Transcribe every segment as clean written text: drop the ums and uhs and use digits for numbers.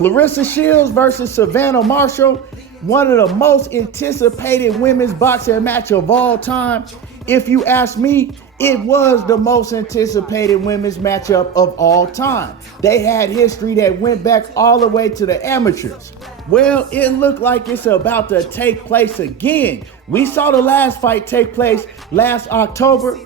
Claressa Shields versus Savannah Marshall, one of the most anticipated women's boxing match of all time. If you ask me, it was the most anticipated women's matchup of all time. They had history that went back all the way to the amateurs. Well, it looked like it's about to take place again. We saw the last fight take place last October,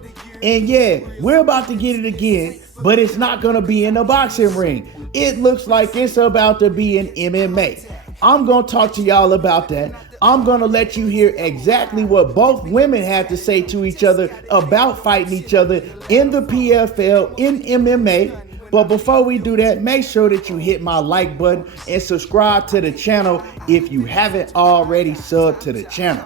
and yeah, we're about to get it again, but it's not gonna be in the boxing ring. It looks like it's about to be in MMA. I'm gonna talk to y'all about that. I'm gonna let you hear exactly what both women had to say to each other about fighting each other in the PFL, in MMA. But before we do that, make sure that you hit my like button and subscribe to the channel if you haven't already subbed to the channel.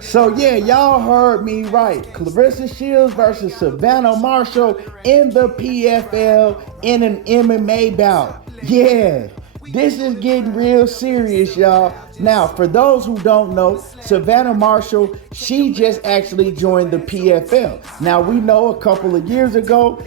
So yeah, y'all heard me right. Claressa Shields versus Savannah Marshall in the PFL in an MMA bout. Yeah, this is getting real serious, y'all. Now, for those who don't know, Savannah Marshall, she just actually joined the PFL. Now, we know a couple of years ago,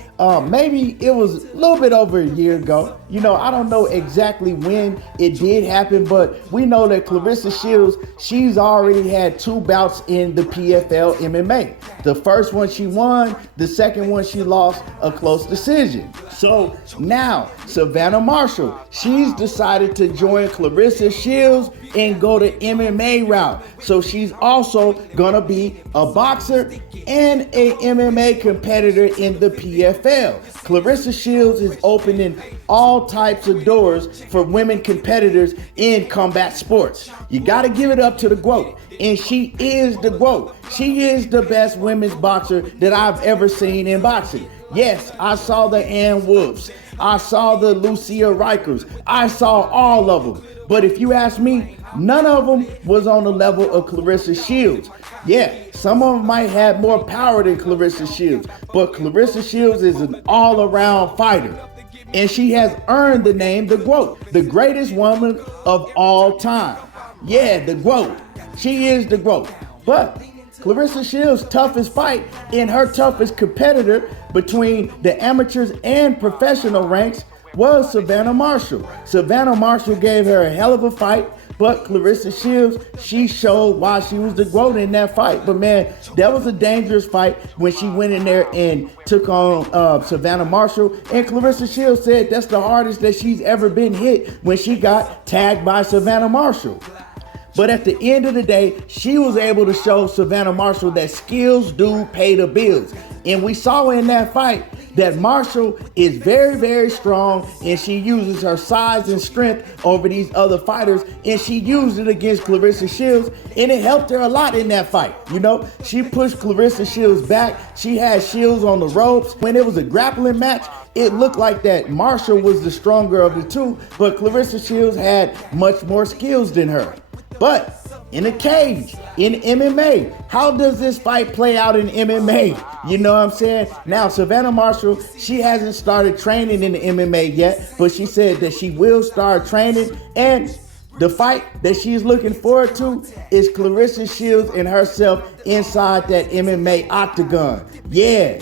maybe it was a little bit over a year ago. You know, I don't know exactly when it did happen, but we know that Claressa Shields, she's already had 2 bouts in the PFL MMA. The first one she won, the second one she lost a close decision. So now, Savannah Marshall, she's decided to join Claressa Shields and go the MMA route. So she's also gonna be a boxer and a MMA competitor in the PFL. Claressa Shields is opening all types of doors for women competitors in combat sports. You gotta give it up to the Gwoat. And she is the Gwoat. She is the best women's boxer that I've ever seen in boxing. Yes, I saw the Ann Wolfs. I saw the Lucia Rikers. I saw all of them. But if you ask me, none of them was on the level of Claressa Shields. Yeah, some of them might have more power than Claressa Shields, but Claressa Shields is an all-around fighter. And she has earned the name the Gwoat, the greatest woman of all time. Yeah, the Gwoat. She is the Gwoat. But Claressa Shields' toughest fight and her toughest competitor between the amateurs and professional ranks was Savannah Marshall. Savannah Marshall gave her a hell of a fight, but Claressa Shields, she showed why she was the Gwoat in that fight. But man, that was a dangerous fight when she went in there and took on Savannah Marshall. And Claressa Shields said that's the hardest that she's ever been hit when she got tagged by Savannah Marshall. But at the end of the day, she was able to show Savannah Marshall that skills do pay the bills. And we saw in that fight that Marshall is very, very strong, and she uses her size and strength over these other fighters, and she used it against Claressa Shields, and it helped her a lot in that fight. You know, she pushed Claressa Shields back. She had Shields on the ropes. When it was a grappling match, it looked like that Marshall was the stronger of the two, but Claressa Shields had much more skills than her. But in a cage, in MMA, how does this fight play out in MMA? You know what I'm saying? Now, Savannah Marshall, she hasn't started training in the MMA yet, but she said that she will start training. And the fight that she's looking forward to is Claressa Shields and herself inside that MMA octagon. Yeah.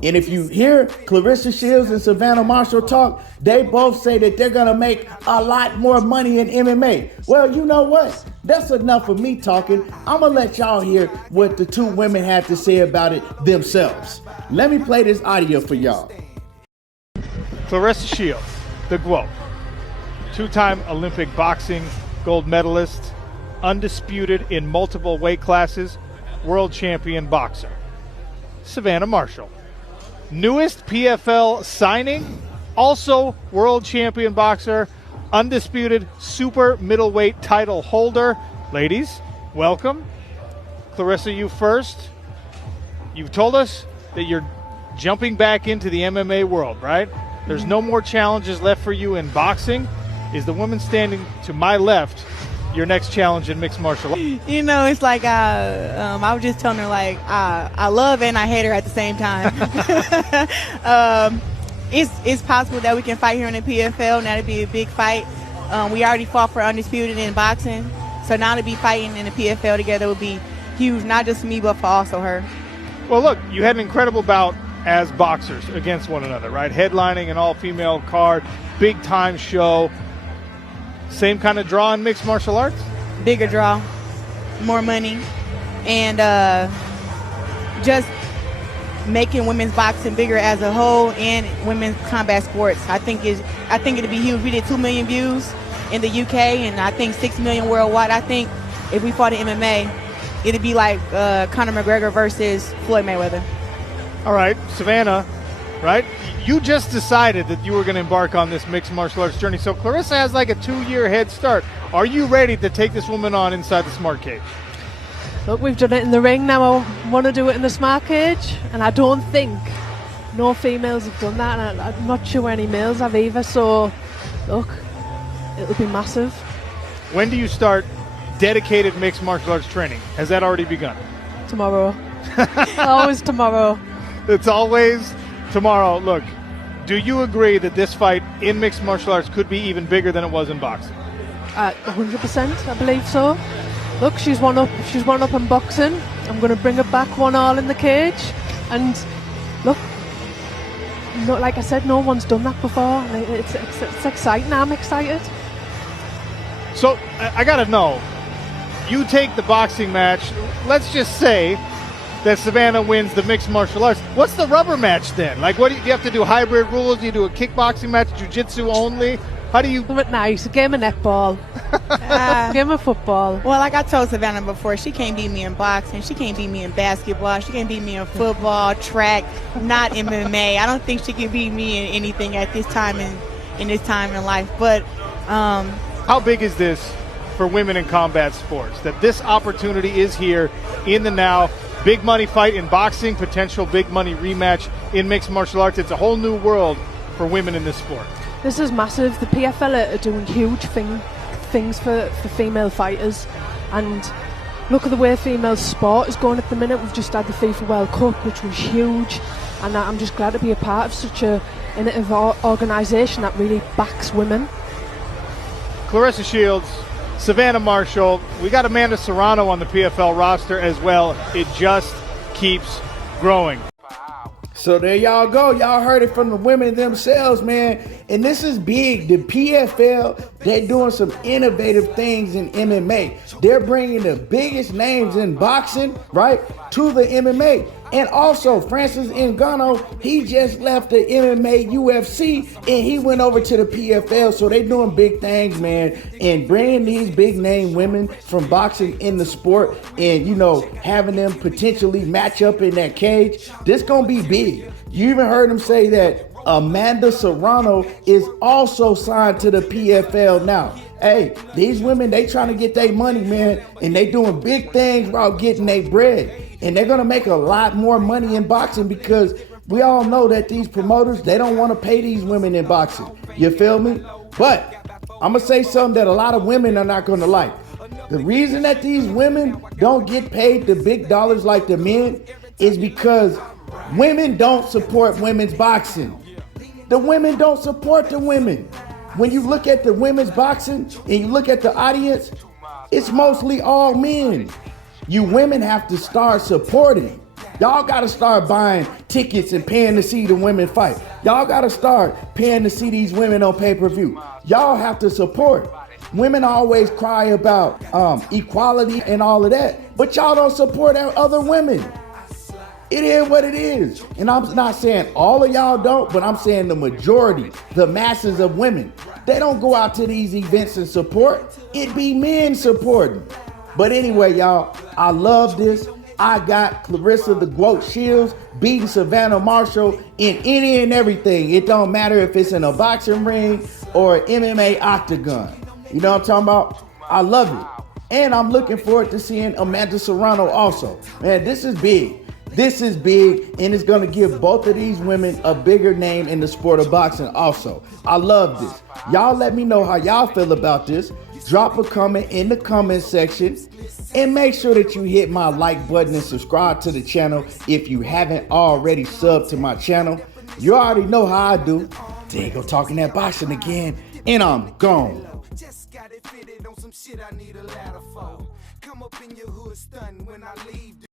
And if you hear Claressa Shields and Savannah Marshall talk, they both say that they're gonna make a lot more money in MMA. Well, you know what? That's enough of me talking. I'm gonna let y'all hear what the two women had to say about it themselves. Let me play this audio for y'all. Claressa Shields, the Gwoat, 2-time Olympic boxing gold medalist, undisputed in multiple weight classes, world champion boxer. Savannah Marshall, newest PFL signing, also world champion boxer, undisputed super middleweight title holder. Ladies, welcome. Claressa, you first. You've told us that you're jumping back into the MMA world, right? There's no more challenges left for you in boxing. Is the woman standing to my left your next challenge in mixed martial arts? You know, it's like I was just telling her, like, I love and I hate her at the same time. It's possible that we can fight here in the PFL. Now, it'd be a big fight. We already fought for undisputed in boxing, so now to be fighting in the PFL together would be huge, not just for me, but for also her. Well, look, you had an incredible bout as boxers against one another, right? Headlining an all-female card, big-time show. Same kind of draw in mixed martial arts? Bigger draw, more money, and just making women's boxing bigger as a whole and women's combat sports. I think it'll be huge. We did 2 million views in the UK and I think 6 million worldwide. I think if we fought in MMA, it'd be like Conor McGregor versus Floyd Mayweather. All right, Savannah, right? You just decided that you were going to embark on this mixed martial arts journey. So Clarissa has like a 2-year head start. Are you ready to take this woman on inside the smart cage? Look, we've done it in the ring, now I want to do it in the smart cage, and I don't think no females have done that, and I'm not sure any males have either, so look, it'll be massive. When do you start dedicated mixed martial arts training? Has that already begun? Tomorrow. Always tomorrow. It's always tomorrow. Look, do you agree that this fight in mixed martial arts could be even bigger than it was in boxing? 100%, I believe so. Look, she's one up in boxing. I'm going to bring her back 1-1 in the cage. And look, like I said, no one's done that before. It's exciting. I'm excited. So I got to know, you take the boxing match, let's just say that Savannah wins the mixed martial arts. What's the rubber match then? Like, what do you have to do? Hybrid rules? Do you do a kickboxing match, jiu-jitsu only? How do you? Something nice. A game of netball. Game of football. Well, like I told Savannah before, she can't beat me in boxing. She can't beat me in basketball. She can't beat me in football, track, not MMA. I don't think she can beat me in anything at this time in this time in life. But how big is this for women in combat sports? That this opportunity is here in the now. Big money fight in boxing, potential big money rematch in mixed martial arts. It's a whole new world for women in this sport. This is massive. The PFL are doing huge things for female fighters, and look at the way female sport is going at the minute. We've just had the FIFA World Cup, which was huge, and I'm just glad to be a part of such a innovative organisation that really backs women. Claressa Shields, Savannah Marshall, we got Amanda Serrano on the PFL roster as well. It just keeps growing. So there y'all go. Y'all heard it from the women themselves, man. And this is big. The PFL, they're doing some innovative things in MMA. They're bringing the biggest names in boxing, right, to the MMA. And also, Francis Ngannou, he just left the MMA UFC and he went over to the PFL. So they doing big things, man, and bringing these big name women from boxing in the sport and, you know, having them potentially match up in that cage. This gonna be big. You even heard him say that Amanda Serrano is also signed to the PFL now. Hey, these women, they trying to get their money, man, and they doing big things about getting their bread. And they're going to make a lot more money in boxing because we all know that these promoters, they don't want to pay these women in boxing. You feel me? But I'm going to say something that a lot of women are not going to like. The reason that these women don't get paid the big dollars like the men is because women don't support women's boxing. The women don't support the women. When you look at the women's boxing and you look at the audience, it's mostly all men. You women have to start supporting. Y'all got to start buying tickets and paying to see the women fight. Y'all got to start paying to see these women on pay-per-view. Y'all have to support. Women always cry about equality and all of that, but y'all don't support other women. It is what it is. And I'm not saying all of y'all don't, but I'm saying the majority, the masses of women, they don't go out to these events and support. It be men supporting. But anyway, y'all, I love this. I got Clarissa the Gwoat Shields beating Savannah Marshall in any and everything. It don't matter if it's in a boxing ring or an MMA octagon. You know what I'm talking about? I love it. And I'm looking forward to seeing Amanda Serrano also. Man, this is big. This is big, and it's going to give both of these women a bigger name in the sport of boxing also. I love this. Y'all let me know how y'all feel about this. Drop a comment in the comment section and make sure that you hit my like button and subscribe to the channel if you haven't already subbed to my channel. You already know how I do. There you go, talking that boxing again, and I'm gone. Just got it fitted on some shit I need a ladder for. Come up in your hood stunting when I leave.